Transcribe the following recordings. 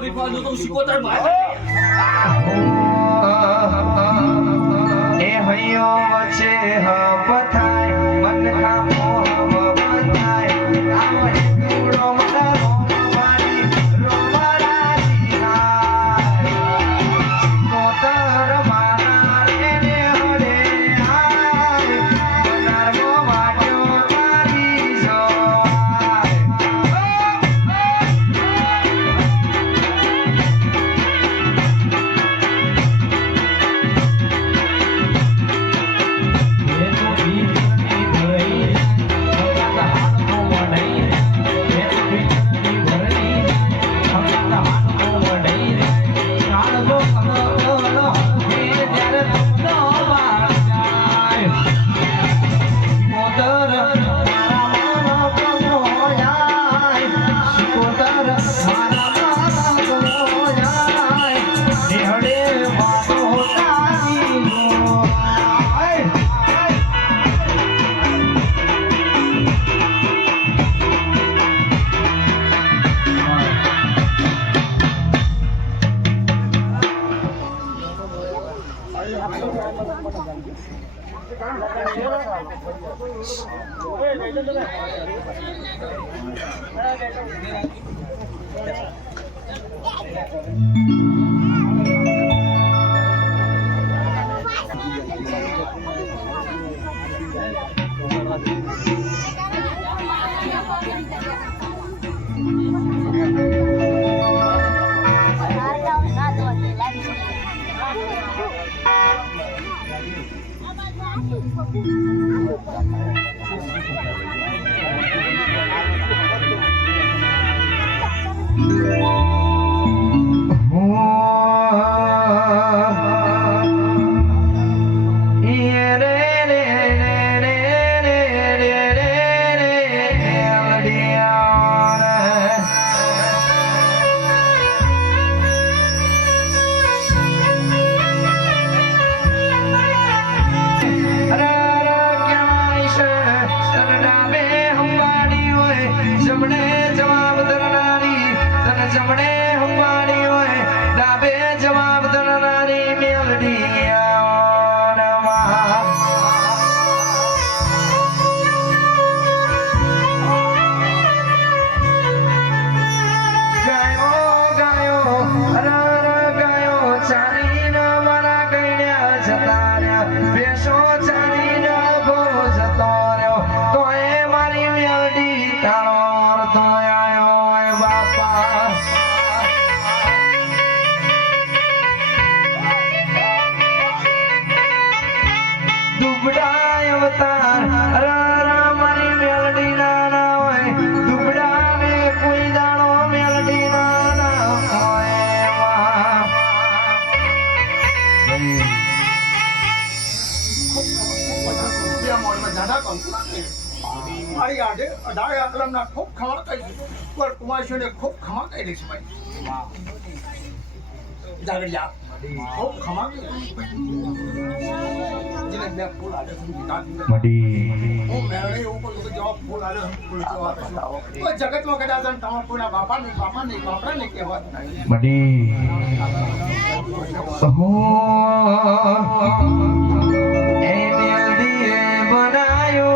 વિખવા વિખવા જો તો સિકોતર મારે એ હૈયો વચ્ચે પથાય મન ખામો હમ બંધાય આવો હિંદુડો મારા રોમારાજી કોતર મારા રે રે હરે આય નરમો વાટ્યો તારી खूब खमा कुमार खूब खमा कही भाई जागड़िया खूब खमा जिन्हें मैं फूल आले मडी ओ मेरे ऊपर तो जवाब फूल आले फूल जवाब ओ जगत में कदा जन तमा पूरा बापा नहीं बापरा नहीं कहवा मडी हो ए मेलडी बनायो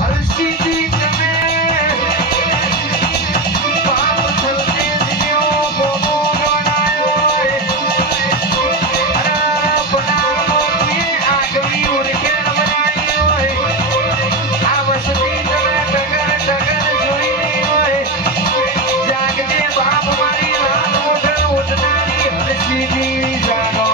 હરસિદ્ધિ તમે પાપ થલતે દિયો બોબો ગણાયો અરે બનાવો મે આગવી ઉરકે બનાયો આ વસતી તમે ડગર ડગર જોઈની હોય જાગજે બાપ મારી લાલ મોઢ ઉઠનારી હરસિદ્ધિ જાગો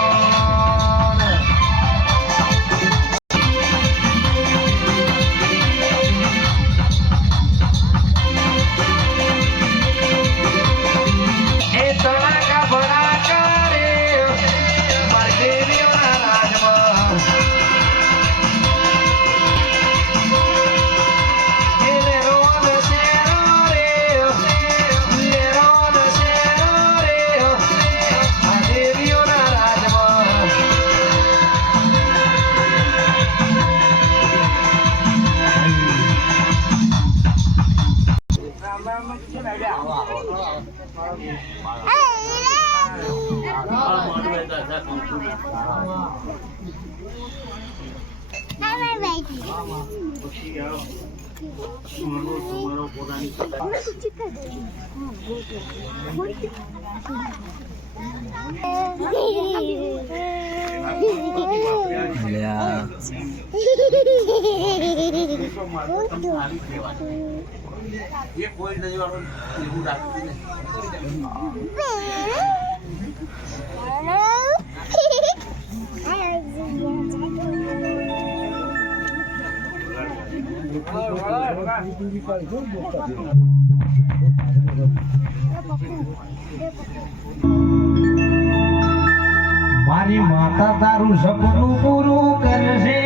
મારી માતા તારું સપનું પૂરું કરશે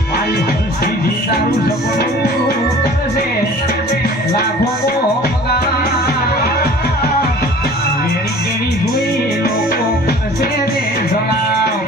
મારી હરસિદ્ધિ તારું સપનું પૂરું કરશે લાખો વેણી કેણી જોઈ લોકો કરશે રે સલામ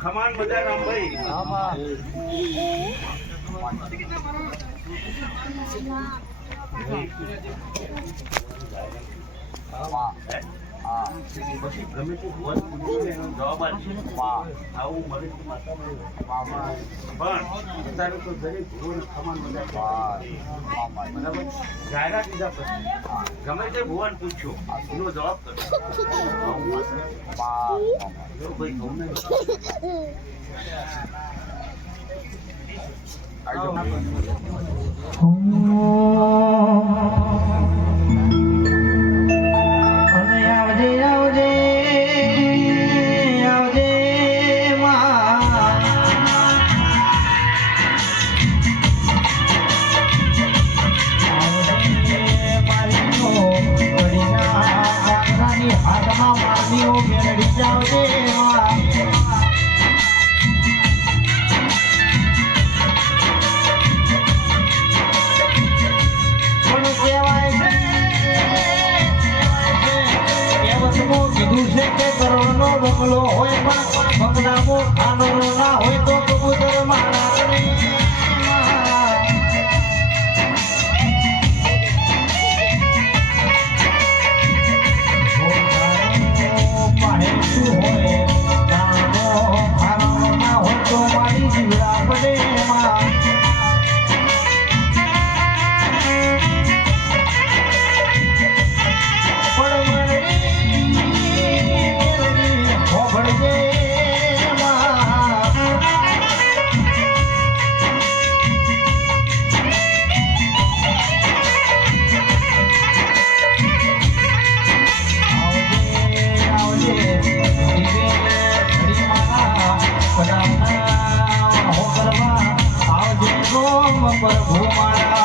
ખમાન બધા રામભાઈ પછી ગમે તે જવાબ આવું મળે પણ અત્યારે તો દરેક ભુવન ખમાન બધા બરાબર જાહેરાત દીધા પછી ગમે તે ભુવન પૂછ્યો એનો જવાબ કરો ભાઈ કહું નહીં અને આવજે આવજે પણ કહેવાય છે કહેવતમાં કીધું છે કે કરોડનો બંગલો હોય પણ બંગલામાં ખાનો ના હોય તો કબૂતર મારા પ્રભુ મારા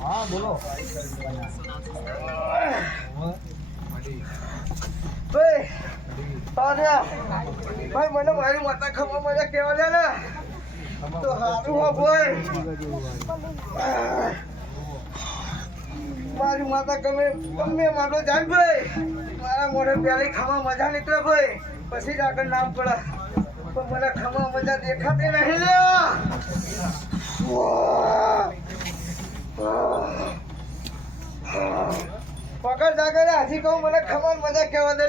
હા બોલો ભાઈ મને મારી માતા ખબર મને કેવા દે ને તો સારું હો ભાઈ મારી માતા ગમે માટો જાય ભાઈ મારા મોઢે પ્યારી ખાવા મજા નીકળે ભાઈ પછી જ આગળ નામ પડે પણ મને ખાવા મજા દેખાતી નહીં લે પકડ જાગરે હાથી કહું મને ખબર મજા કેવા દે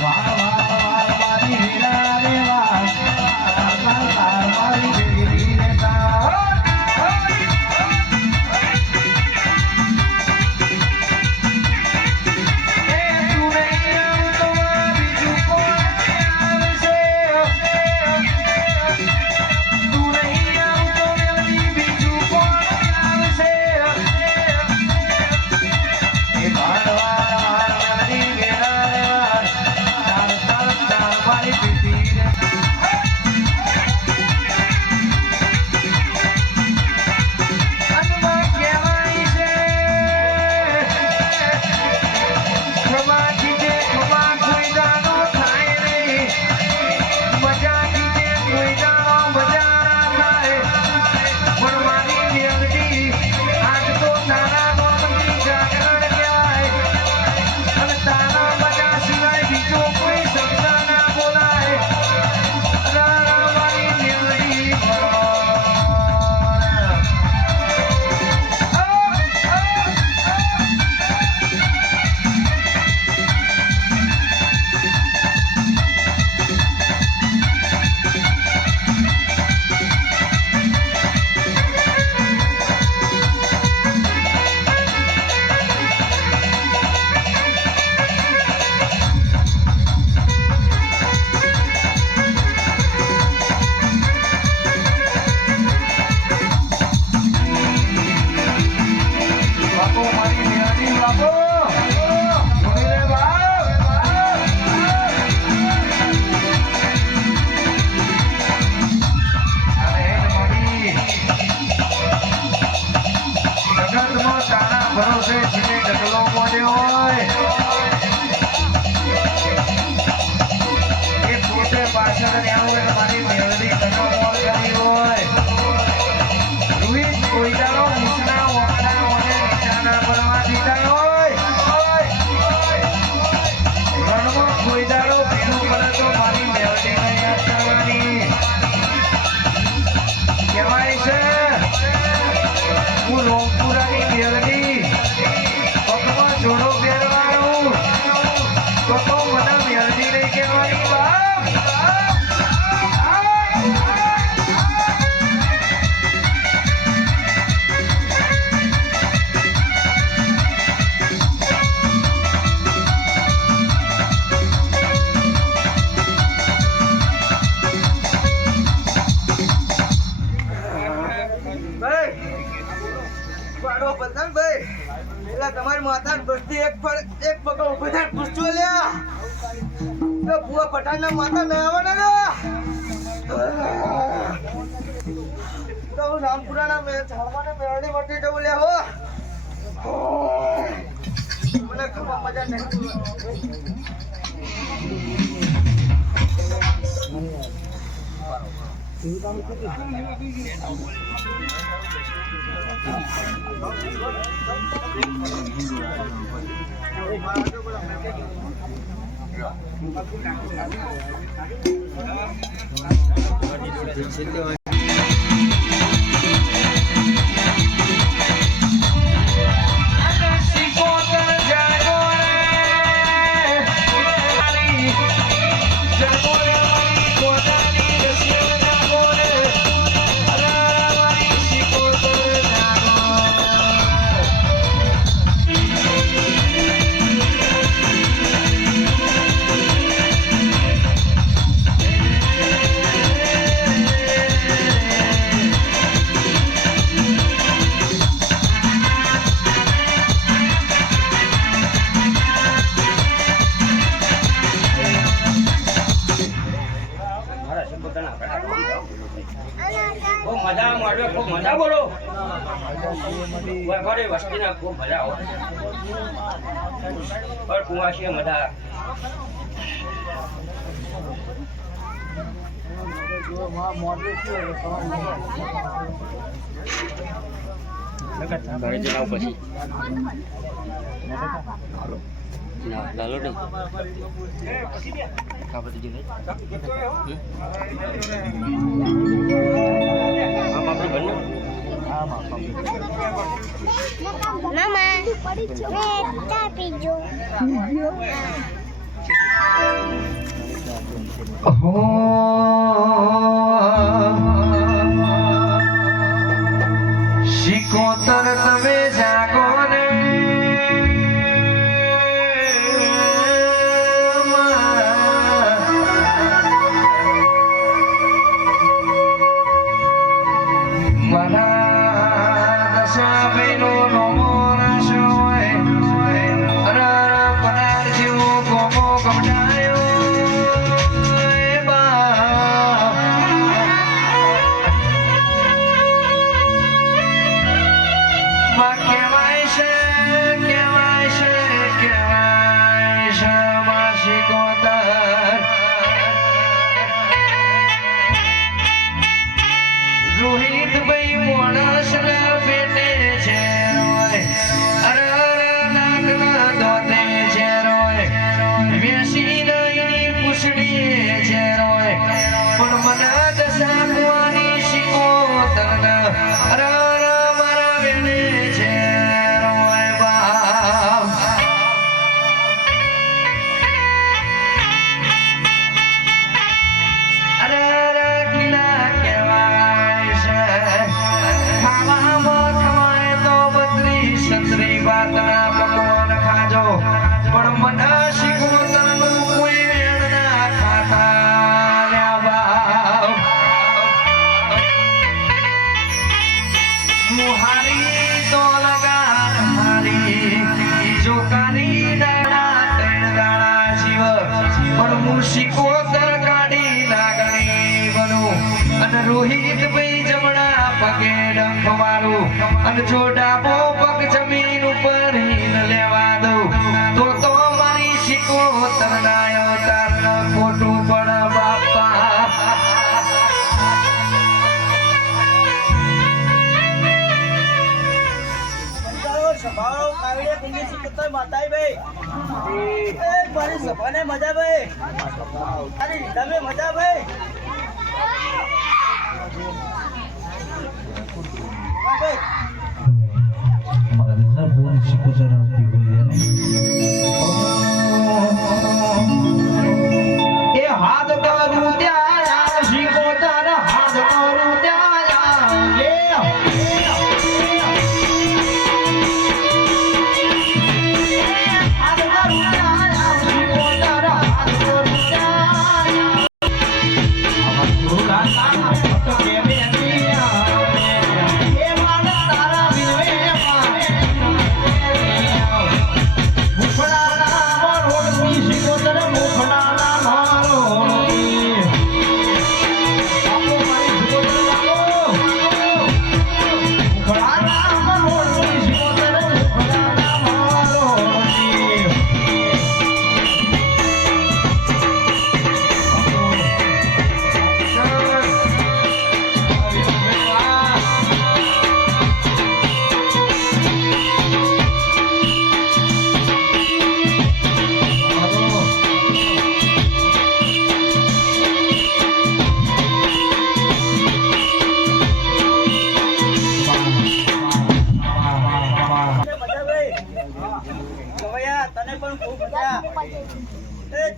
વાહ વાહ વાહ મારી વીરા રે વાહ હું લોંગપુરાની મેલડી પગમાં જોડો પહેરવાનું તો મને મેલડી નહીં કહેવાની બાપ તમારી માતા બસ્તી એક પગ ઉભી થાય પૂછજો લ્યા તો બુઆ પઠાણના માતા ન આવવાના તો હું રામપુરાના ઝાડવાના મેળડી વટી જવું લ્યા હો મને ખબર મજા નહીં ખૂબ મજા બોલો વખોડી વસ્તીના ખૂબ મજા હોય પર કુવાશી મજા ઘરે જણાવ પછી ના લાલો નહીં કા બધી જઈને Mama, kita pijau. શિકોતર તમે જાગો ને રોહિત ભાઈ જમણા પગે ડંખ મારું અને જો ડાબો પગ જમીન ઉપર હીન લેવા દઉં તો મારી શિકોતર ના અવતાર ન ખોટું પણ બાપા સભાઓ કાવડે કુંડી શિકોતર માતાઈ ભાઈ એ મારી સભાને મજા ભાઈ અરે તમે મજા ભાઈ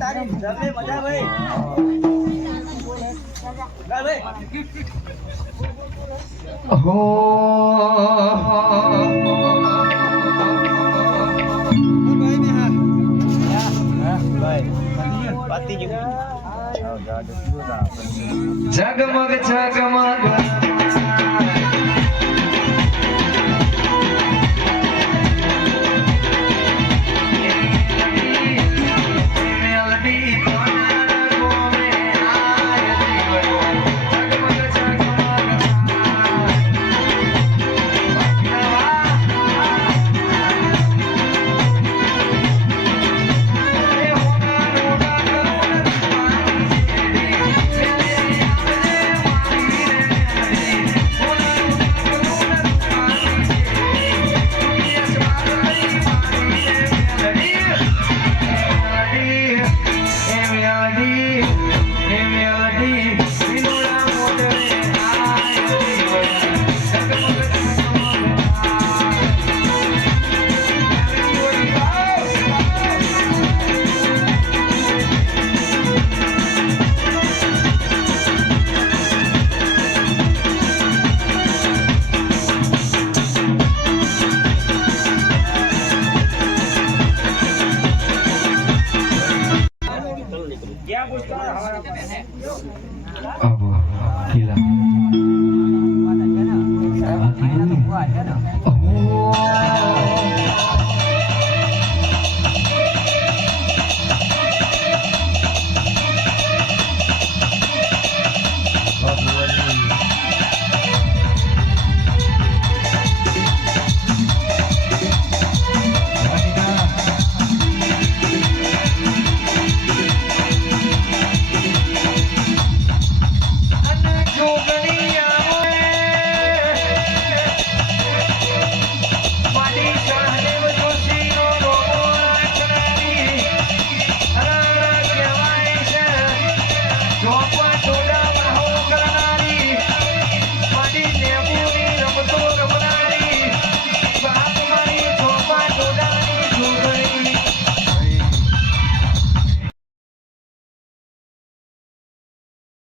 તારી જમે મજા ભાઈ ગાય ભાઈ હો જગમગ જગમગ Apa? Gila. Oh.